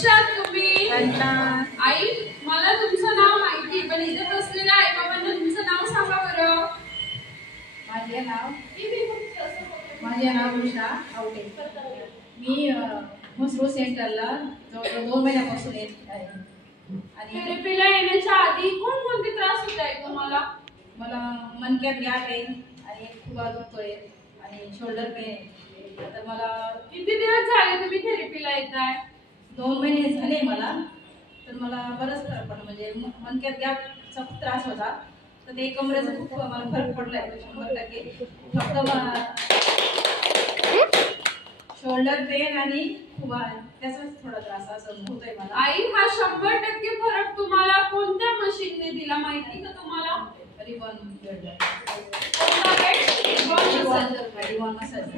कशा आहात तुम्ही? आई, मला तुमचं नाव माहिती, पण इथे बसलेल्या आई बाबांना तुमचं नाव सांगा बरं. माझे नाव उषा आवटे. मी मसरूळ सेंटरला जवळजवळ 2 महिन्यापासून येत आहे. आणि थेरपीला येण्याच्या आधी कोणकोणते त्रास होत आहेत तुम्हाला? मला मणक्यात गॅप आहे आणि खुबा दुखतोय आणि शोल्डर पेन. आता मला किती दिवस झाले तुम्ही थेरपीला येताय? 2 महिने झाले मला. तर मला बरंच फरक पडला. म्हणजे मणक्यात गॅपचा खूप त्रास होता, तर ते कमरेचा खूप मला फरक पडलाय 100%. फक्त शोल्डर पेन आणि खुबा त्याचाच थोडा त्रास असं होतोय मला. आई, हा 100% फरक तुम्हाला कोणत्या मशीनने दिला माहिती का तुम्हाला? Ribbon massage.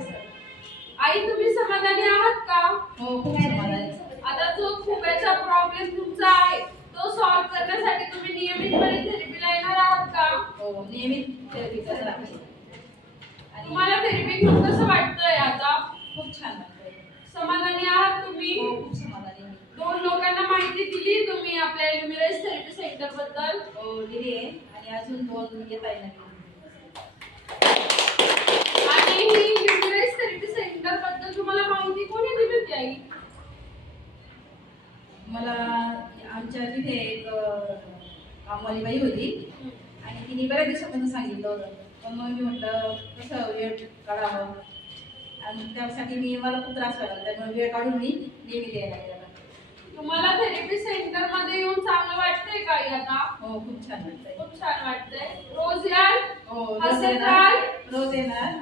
आई, तुम्ही समाधानी आहात का? हो, खूप समाधानी. आता जो खुब्याचा प्रॉब्लेम तुमचा आहे तो सॉल्व्ह करण्यासाठी तुम्ही नियमितपणे थेरपीला येणार आहात का? हो, नियमित थेरपी करत आहे. आणि तुम्हाला थेरपी घेऊन कसं वाटतंय आता? खूप छान वाटतंय. समाधानी आहात तुम्ही? हो, खूप समाधानी. 2 लोकांना माहिती दिली तुम्ही आपल्या ल्युमिरस थेरपी सेंटर बद्दल? हो, दिली आहे आणि अजून 2 येत आहे ना. आणि ही ल्युमिरस थेरपी सेंटर बद्दल तुम्हाला माहिती कोणी दिली होती आई? मला आमच्या तिथे एक कामवाली बाई होती आणि तिने बऱ्याच दिवसापासून सांगितलं होतं. पण मग मी म्हटलं कसं वेळ काढावं, आणि त्यासाठी मला खूप त्रास व्हायला, त्यामुळे वेळ काढून मी नेहमी द्यायला लागला. तुम्हाला थेरपी सेंटर मध्ये येऊन चांगलं वाटतंय का आता? हो, खूप छान वाटतंय. खूप छान वाटतंय. रोज याल? हो, हसत राहाल? रोज येणार.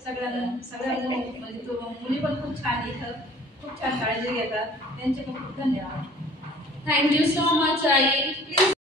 सगळ्यांना म्हणजे मुली पण खूप छान इथं खूप छान काळजी घेतात. त्यांचे पण खूप धन्यवाद. Thank you so much I. Please